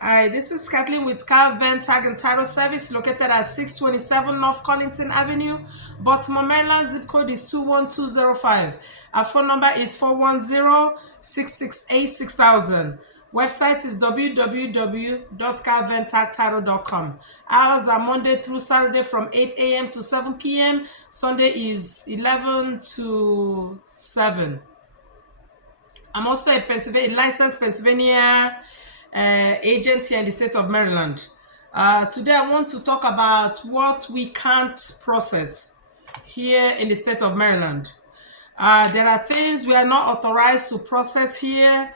Hi, this is Kathleen with Kal-Ven Tag and Title Service located at 627 North Collington Avenue, Baltimore, Maryland. Zip code is 21205. Our phone number is 410-668-6000. Website is www.calventagtitle.com. Hours are Monday through Saturday from 8 a.m. to 7 p.m. Sunday is 11 to 7. I'm also a licensed Pennsylvania agent here in the state of Maryland. Today I want to talk about what we can't process here in the state of Maryland. There are things we are not authorized to process here,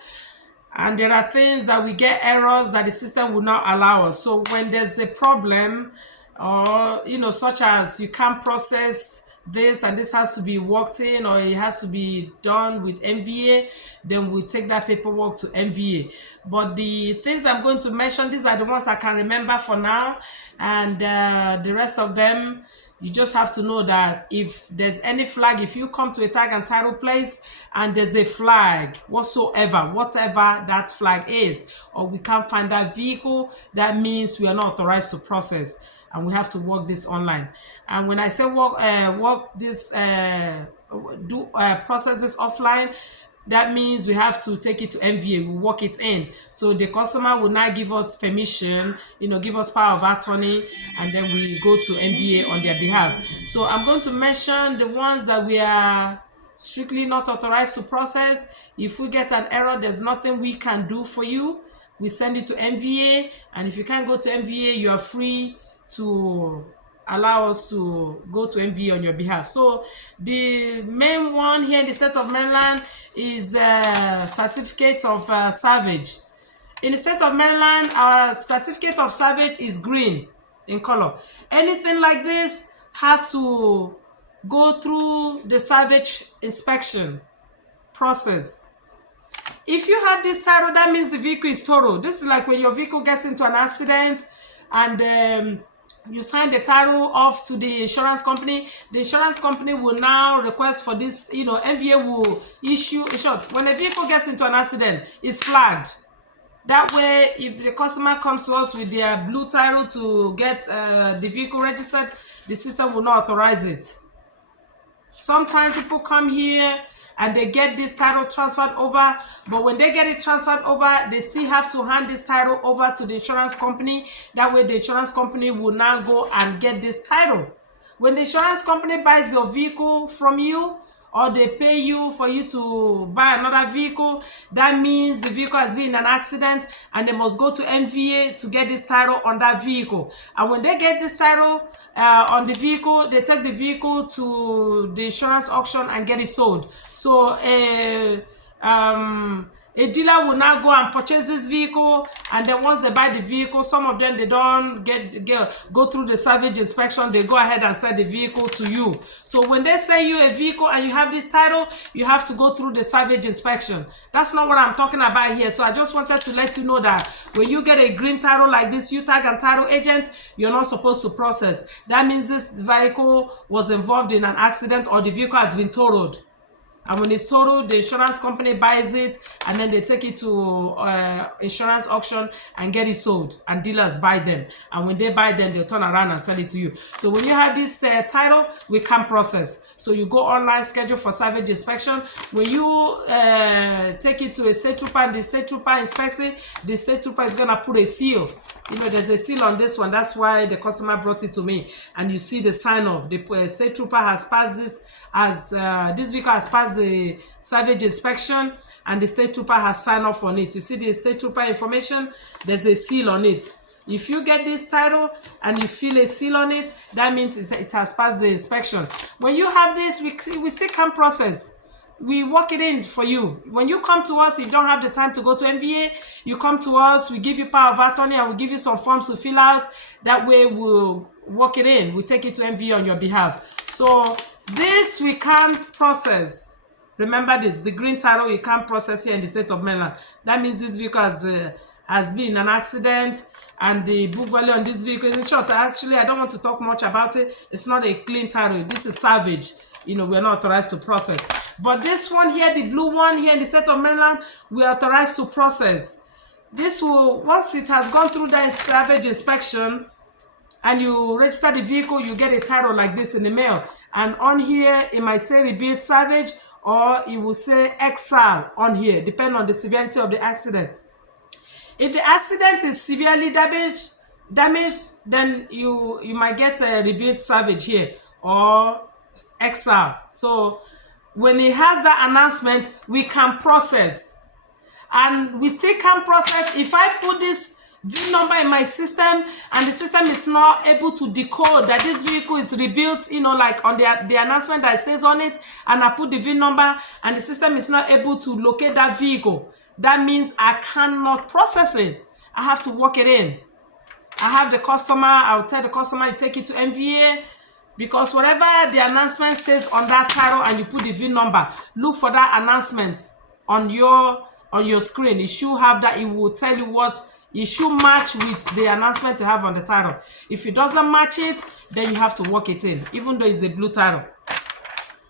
and there are things that we get errors that the system will not allow us. So when there's a problem, or such as you can't process this and this has to be worked in, or it has to be done with MVA, then we take that paperwork to MVA. But the things I'm going to mention, these are the ones I can remember for now, and the rest of them, you just have to know that if there's any flag, if you come to a tag and title place and there's a flag whatsoever, whatever that flag is, or we can't find that vehicle, that means we are not authorized to process, and we have to work this online. And when I say process this offline, that means we have to take it to MVA, we work it in. So the customer will now give us permission, give us power of attorney, and then we go to MVA on their behalf. So I'm going to mention the ones that we are strictly not authorized to process. If we get an error, there's nothing we can do for you. We send it to MVA, and if you can't go to MVA, you are free to allow us to go to MVA on your behalf. So the main one here in the state of Maryland is certificate of salvage. In the state of Maryland, our certificate of salvage is green in color. Anything like this has to go through the salvage inspection process. If you have this title, that means the vehicle is totaled. This is like when your vehicle gets into an accident and you sign the title off to the insurance company. The insurance company will now request for this, MVA will issue, in short, when a vehicle gets into an accident, it's flagged. That way, if the customer comes to us with their blue title to get the vehicle registered, the system will not authorize it. Sometimes people come here and they get this title transferred over, but when they get it transferred over, they still have to hand this title over to the insurance company. That way the insurance company will now go and get this title. When the insurance company buys your vehicle from you, or they pay you for you to buy another vehicle, that means the vehicle has been in an accident and they must go to MVA to get this title on that vehicle. And when they get this title on the vehicle, they take the vehicle to the insurance auction and get it sold. So a dealer will now go and purchase this vehicle, and then once they buy the vehicle, some of them, they don't go through the salvage inspection. They go ahead and sell the vehicle to you. So when they sell you a vehicle and you have this title, you have to go through the salvage inspection. That's not what I'm talking about here. So I just wanted to let you know that when you get a green title like this, you tag and title agent, you're not supposed to process. That means this vehicle was involved in an accident, or the vehicle has been totaled. And when it's totaled, the insurance company buys it, and then they take it to insurance auction and get it sold, and dealers buy them. And when they buy them, they'll turn around and sell it to you. So when you have this title, we can process. So you go online, schedule for salvage inspection. When you take it to a state trooper and the state trooper inspects it, the state trooper is going to put a seal. There's a seal on this one. That's why the customer brought it to me. And you see the sign off. The state trooper has passed this, as this vehicle has passed the salvage inspection, and the state trooper has signed off on it. You see the state trooper information, there's a seal on it. If you get this title and you feel a seal on it, that means it has passed the inspection. When you have this, we still can process. We work it in for you. When you come to us, if you don't have the time to go to MVA, you come to us, we give you power of attorney, and we give you some forms to fill out. That way we'll work it in. We take it to MVA on your behalf. So this we can't process. Remember this, the green title you can't process here in the state of Maryland. That means this vehicle has been in an accident, and the book value on this vehicle is, in short, actually I don't want to talk much about it. It's not a clean title. This is salvage. We're not authorized to process. But this one here, the blue one here in the state of Maryland, we are authorized to process. this will, once it has gone through that salvage inspection and you register the vehicle, you get a title like this in the mail. And on here, it might say rebuild salvage, or it will say exile on here, depending on the severity of the accident. If the accident is severely damaged, then you might get a rebuild salvage here or exile. So when it has that announcement, we can process. And we still can process. If I put this VIN number in my system and the system is not able to decode that this vehicle is rebuilt, you know, like on the announcement that says on it, and I put the VIN number and the system is not able to locate that vehicle, that means I cannot process it. I have to work it in. I have the customer, I'll tell the customer to take it to MVA, because whatever the announcement says on that title and you put the VIN number, look for that announcement on your screen. It should have that. It will tell you what it should match with the announcement you have on the title. If it doesn't match it, then you have to work it in, even though it's a blue title.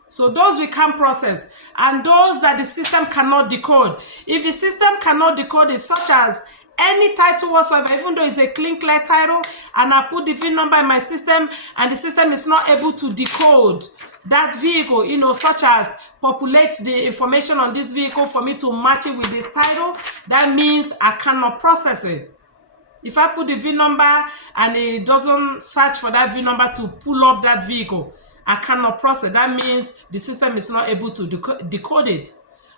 So those we can process, and those that the system cannot decode. If the system cannot decode it, such as any title whatsoever, even though it's a clean clear title, and I put the VIN number in my system and the system is not able to decode that vehicle, you know, such as populate the information on this vehicle for me to match it with this title, that means I cannot process it. If I put the VIN number and it doesn't search for that VIN number to pull up that vehicle, I cannot process. That means the system is not able to decode it.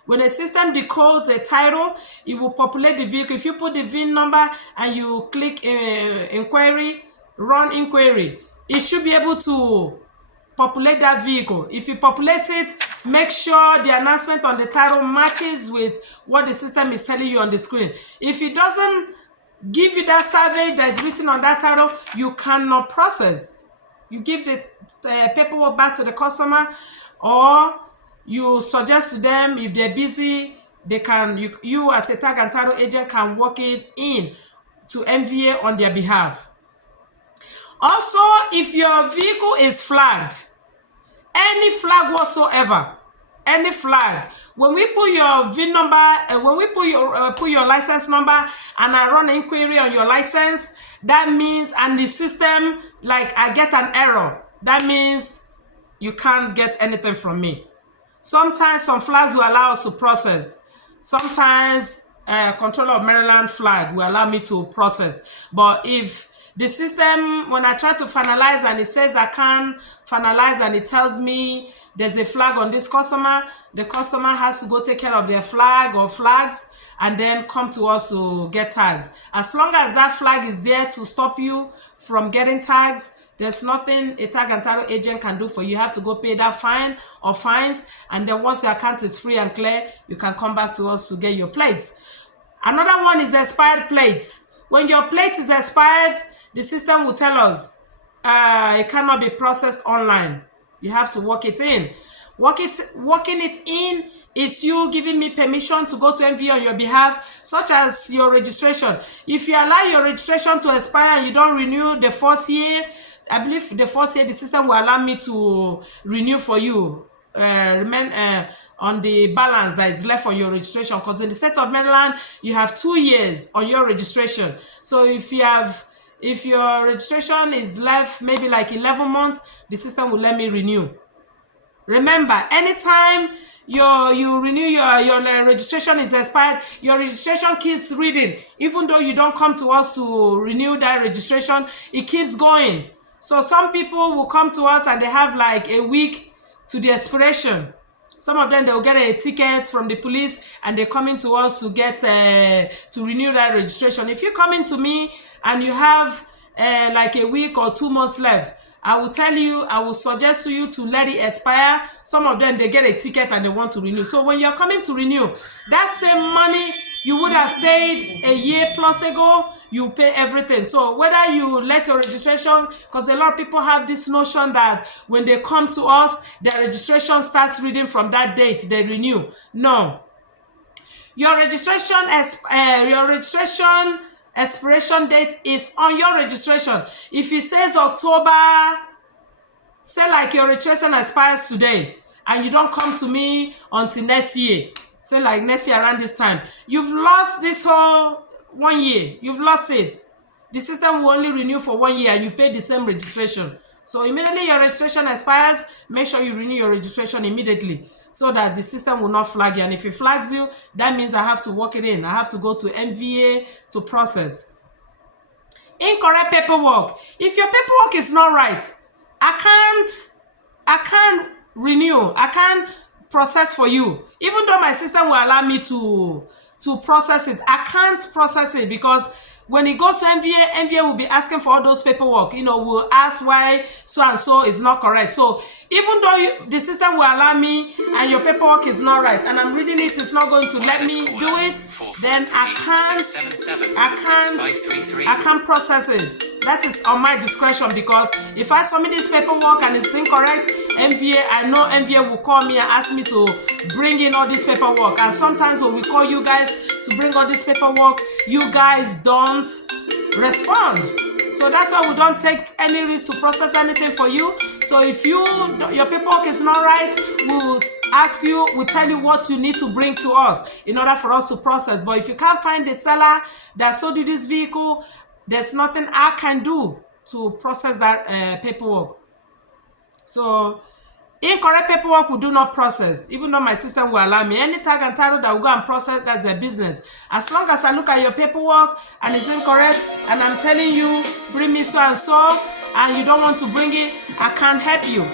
When a system decodes a title, it will populate the vehicle. If you put the VIN number and you click inquiry, run inquiry, it should be able to populate that vehicle. If it populates it, make sure the announcement on the title matches with what the system is telling you on the screen. If it doesn't give you that survey that's written on that title, you cannot process. You give the paperwork back to the customer, or you suggest to them, if they're busy, they can, you as a tag and title agent can work it in to MVA on their behalf. Also, if your vehicle is flagged, any flag whatsoever, any flag, when we put your VIN number, when we put your license number and I run an inquiry on your license, that means, and the system, like I get an error, that means you can't get anything from me. Sometimes some flags will allow us to process. Sometimes Controller of Maryland flag will allow me to process. But if the system, when I try to finalize and it says I can't finalize and it tells me there's a flag on this customer, the customer has to go take care of their flag or flags and then come to us to get tags. As long as that flag is there to stop you from getting tags, there's nothing a tag and title agent can do for you. You have to go pay that fine or fines, and then once your account is free and clear, you can come back to us to get your plates. Another one is expired plates. When your plate is expired, the system will tell us it cannot be processed online. You have to work it in. Working it in is you giving me permission to go to MV on your behalf, such as your registration. If you allow your registration to expire and you don't renew the first year, I believe the first year the system will allow me to renew for you, remain on the balance that is left on your registration. Because in the state of Maryland, you have 2 years on your registration. So if your registration is left maybe like 11 months, the system will let me renew. Remember, anytime you renew your registration is expired, your registration keeps reading. Even though you don't come to us to renew that registration, it keeps going. So some people will come to us and they have like a week to the expiration. Some of them, they'll get a ticket from the police and they're coming to us to get to renew that registration. If you're coming to me and you have like a week or 2 months left, I will suggest to you to let it expire. Some of them, they get a ticket and they want to renew. So when you're coming to renew, that same money you would have paid a year plus ago, you pay everything. So whether you let your registration, because a lot of people have this notion that when they come to us, their registration starts reading from that date they renew. No. Your registration expiration date is on your registration. If it says October, say like your registration expires today and you don't come to me until next year, say like next year around this time, you've lost this whole 1 year. You've lost it. The system will only renew for 1 year and you pay the same registration. So immediately your registration expires, make sure you renew your registration immediately so that the system will not flag you. And if it flags you, that means I have to work it in. I have to go to MVA to process. Incorrect paperwork. If your paperwork is not right, I can't renew. I can't process for you. Even though my system will allow me to process it, I can't process it because when it goes to MVA will be asking for all those paperwork. Will ask why so and so is not correct. So even though the system will allow me and your paperwork is not right and I'm reading it's not going to let me do it, then I can't process it. That is on my discretion, because if I submit this paperwork and it's incorrect, I know MVA will call me and ask me to bring in all this paperwork. And sometimes when we call you guys to bring all this paperwork, you guys don't respond. So that's why we don't take any risk to process anything for you. So if your paperwork is not right, we'll tell you what you need to bring to us in order for us to process. But if you can't find the seller that sold you this vehicle, there's nothing I can do to process that paperwork. So incorrect paperwork we do not process, even though my system will allow me. Any tag and title that will go and process, that's their business. As long as I look at your paperwork and it's incorrect and I'm telling you, bring me so and so, and you don't want to bring it, I can't help you.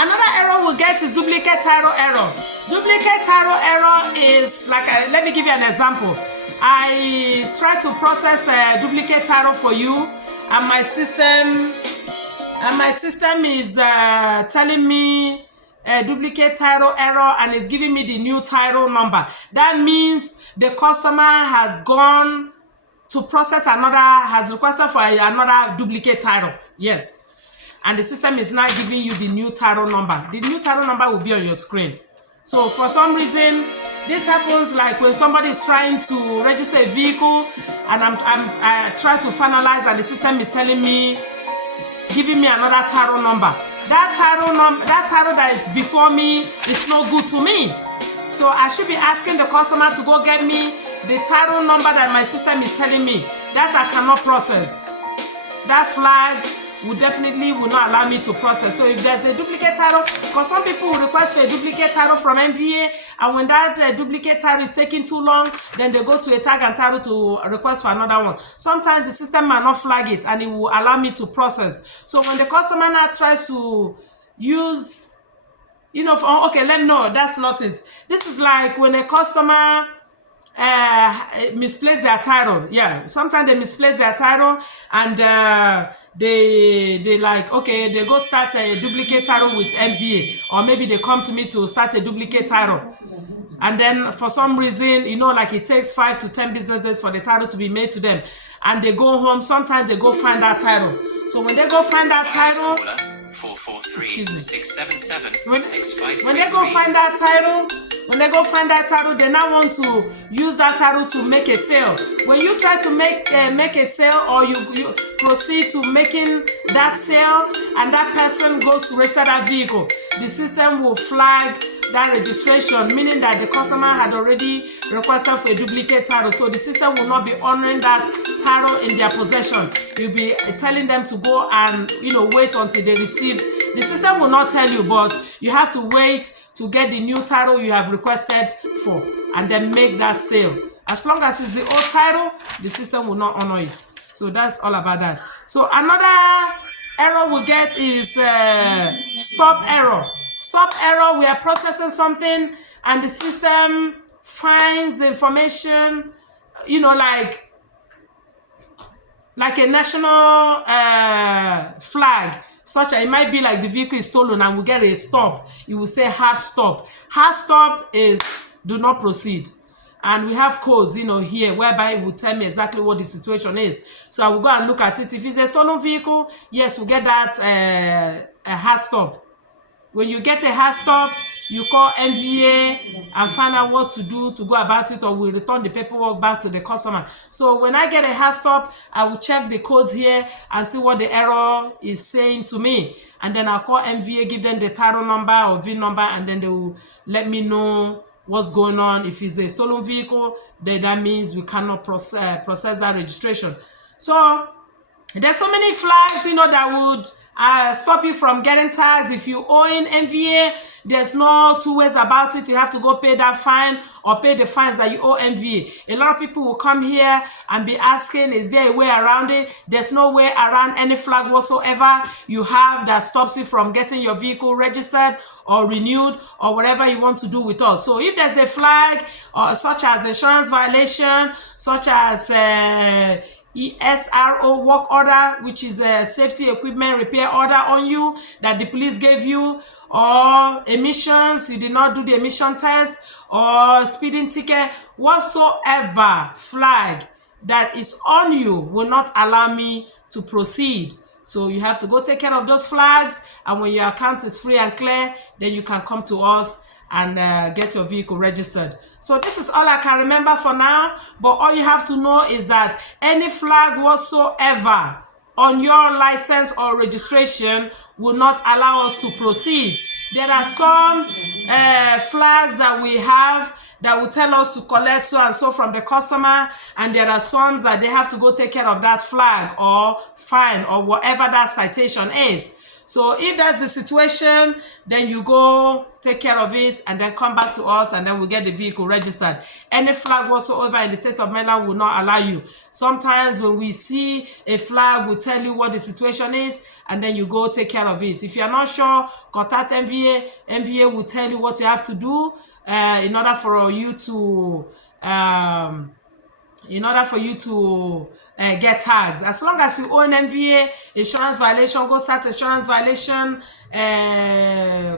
Another error we'll get is duplicate title error. Duplicate title error is like, let me give you an example. I try to process a duplicate title for you, and my system is telling me a duplicate title error and is giving me the new title number. That means the customer has gone to process has requested for another duplicate title. Yes. And the system is now giving you the new title number. The new title number will be on your screen. So for some reason, this happens like when somebody is trying to register a vehicle and I try to finalize and the system is telling me, giving me another title number. That title that is before me is no good to me. So I should be asking the customer to go get me the title number that my system is telling me. That I cannot process. That flag will not allow me to process. So if there's a duplicate title, because some people will request for a duplicate title from MVA, and when that duplicate title is taking too long, then they go to a tag and title to request for another one. Sometimes the system might not flag it and it will allow me to process. So when the customer now tries to use, okay, let me know, that's not it. This is like when a customer misplace their title. Yeah, sometimes they misplace their title and they like, okay, they go start a duplicate title with MVA, or maybe they come to me to start a duplicate title, and then for some reason, like it takes 5 to 10 business days for the title to be made to them, and they go home. Sometimes they go find that title. So when they go find that title, 443-677-6533. When they go find that title, they now want to use that title to make a sale. When you try to make a sale, or you proceed to making that sale, and that person goes to register that vehicle, the system will flag that registration, meaning that the customer had already requested for a duplicate title. So the system will not be honoring that title in their possession. You'll be telling them to go and wait until they receive. The system will not tell you, but you have to wait to get the new title you have requested for, and then make that sale. As long as it's the old title, the system will not honor it. So that's all about that. So another error we get is stop error. Stop error, we are processing something and the system finds the information, like a national flag, such as it might be like the vehicle is stolen and we get a stop. It will say hard stop. Hard stop is do not proceed. And we have codes, here, whereby it will tell me exactly what the situation is. So I will go and look at it. If it's a stolen vehicle, yes, we'll get that a hard stop. When you get a hard stop, you call MVA and find out what to do to go about it, or we return the paperwork back to the customer. So when I get a hard stop, I will check the codes here and see what the error is saying to me. And then I'll call MVA, give them the title number or VIN number, and then they will let me know what's going on. If it's a stolen vehicle, then that means we cannot process that registration. So there's so many flags, that would stop you from getting tags. If you owe in MVA, there's no two ways about it. You have to go pay that fine or pay the fines that you owe MVA. A lot of people will come here and be asking, is there a way around it? There's no way around any flag whatsoever you have that stops you from getting your vehicle registered or renewed or whatever you want to do with us. So if there's a flag such as insurance violation, such as ESRO work order, which is a safety equipment repair order on you that the police gave you, or emissions, you did not do the emission test, or speeding ticket, whatsoever flag that is on you will not allow me to proceed. So you have to go take care of those flags, and when your account is free and clear, then you can come to us and get your vehicle registered. So this is all I can remember for now, but all you have to know is that any flag whatsoever on your license or registration will not allow us to proceed. There are some flags that we have that will tell us to collect so and so from the customer, and there are some that they have to go take care of that flag or fine or whatever that citation is. So if that's the situation, then you go take care of it and then come back to us, and then we'll get the vehicle registered. Any flag whatsoever in the state of Maryland will not allow you. Sometimes when we see a flag, we'll tell you what the situation is, and then you go take care of it. If you're not sure, contact MVA. MVA will tell you what you have to do in order for you to get tags. As long as you own MVA, insurance violation, go start insurance violation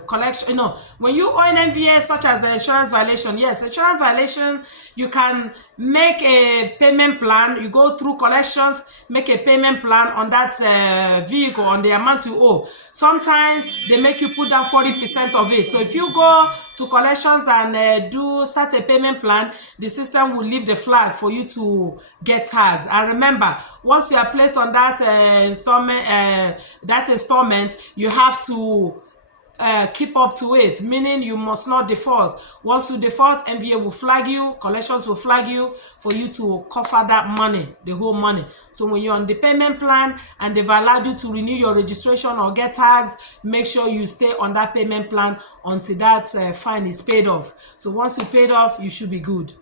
collection. When you own MVA such as an insurance violation, yes, insurance violation, you can make a payment plan. You go through collections, make a payment plan on that vehicle, on the amount you owe. Sometimes they make you put down 40% of it. So if you go to collections and start a payment plan, the system will leave the flag for you to get tags. And remember, once you are placed on that installment, you have to keep up to it, meaning you must not default. Once you default, MVA will flag you, collections will flag you for you to cover that money, the whole money. So when you're on the payment plan and they've allowed you to renew your registration or get tags, make sure you stay on that payment plan until that fine is paid off. So once you paid off, you should be good.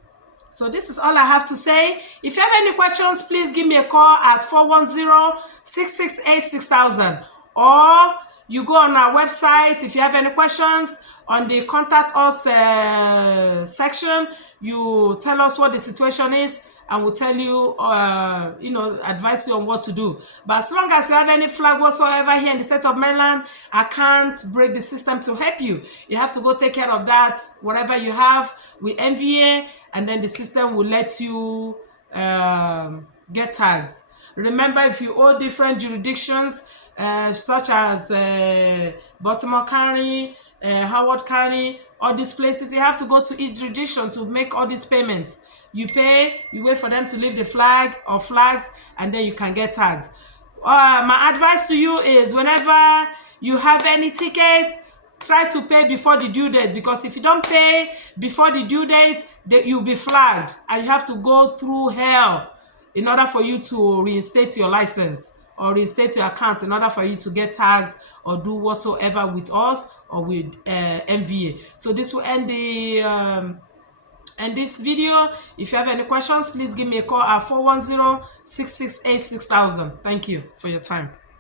So this is all I have to say. If you have any questions, please give me a call at 410-668-6000, or you go on our website. If you have any questions, on the contact us section, you tell us what the situation is, and we'll tell you, advise you on what to do. But as long as you have any flag whatsoever here in the state of Maryland, I can't break the system to help you. You have to go take care of that, whatever you have with MVA, and then the system will let you get tags. Remember, if you owe different jurisdictions, such as Baltimore County, Howard County, all these places, you have to go to each jurisdiction to make all these payments. You pay, you wait for them to leave the flag or flags, and then you can get tags. My advice to you is, whenever you have any ticket, try to pay before the due date, because if you don't pay before the due date, you'll be flagged and you have to go through hell in order for you to reinstate your license or reinstate your account, in order for you to get tags or do whatsoever with us or with MVA. So this will end this video. If you have any questions, please give me a call at 410-668-6000. Thank you for your time.